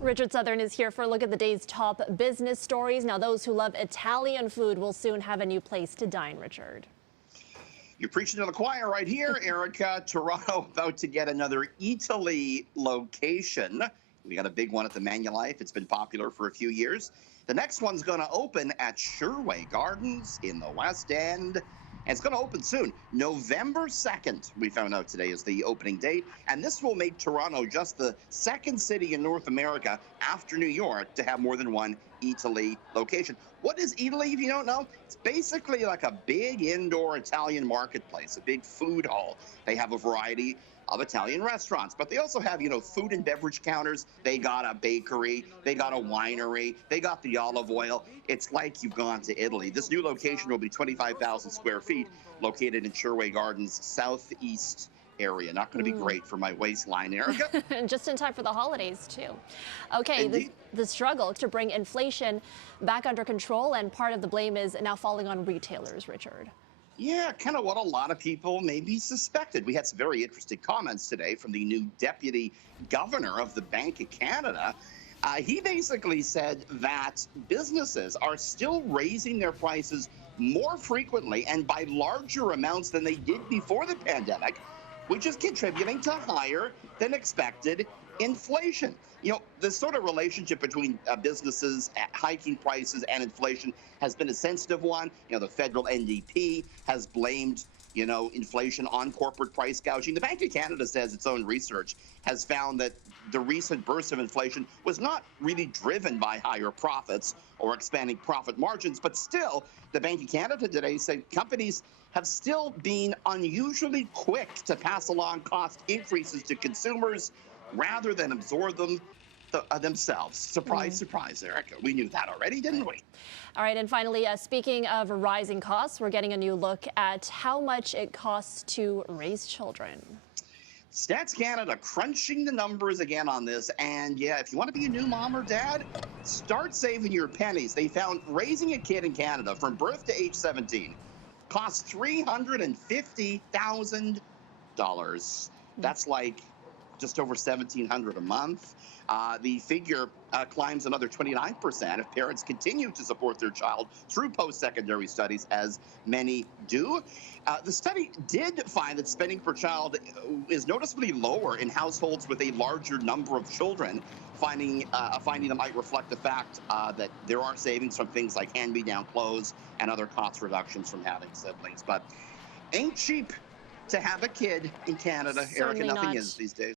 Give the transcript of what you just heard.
Richard Southern is here for a look at the day's top business stories. Now, those who love Italian food will soon have a new place to dine, Richard. You're preaching to the choir right here, Erica. Toronto about to get another Eataly location. We got a big one at the Manulife. It's been popular for a few years. The next one's going to open at Sherway Gardens in the West End. And it's going to open soon. November 2nd, we found out today, is the opening date. And this will make Toronto just the second city in North America after New York to have more than one Eataly location. What is Eataly, if you don't know? It's basically like a big indoor Italian marketplace, a big food hall. They have a variety of Italian restaurants, but they also have, food and beverage counters. They got a bakery, they got a winery, they got the olive oil. It's like you've gone to Italy. This new location will be 25,000 square feet, located in Sherway Gardens, southeast area. Not going to be great for my waistline, Erica. Just in time for the holidays, too. Okay, the struggle to bring inflation back under control, and part of the blame is now falling on retailers, Richard. Yeah, kind of what a lot of people maybe suspected. We had some very interesting comments today from the new deputy governor of the Bank of Canada. He basically said that businesses are still raising their prices more frequently and by larger amounts than they did before the pandemic, which is contributing to higher than expected inflation. The sort of relationship between businesses hiking prices and inflation has been a sensitive one. The federal NDP has blamed, inflation on corporate price gouging. The Bank of Canada says its own research has found that the recent burst of inflation was not really driven by higher profits or expanding profit margins, but still, the Bank of Canada today said companies have still been unusually quick to pass along cost increases to consumers rather than absorb them themselves. Surprise, surprise, Erica. We knew that already, didn't we? All right, and finally, speaking of rising costs, we're getting a new look at how much it costs to raise children. Stats Canada crunching the numbers again on this. And yeah, if you want to be a new mom or dad, start saving your pennies. They found raising a kid in Canada from birth to age 17 costs $350,000. That's like just over $1,700 a month. The figure climbs another 29% if parents continue to support their child through post-secondary studies, as many do. The study did find that spending per child is noticeably lower in households with a larger number of children, finding that might reflect the fact that there are savings from things like hand-me-down clothes and other cost reductions from having siblings. But ain't cheap to have a kid in Canada, Certainly Erica. Nothing not. is these days.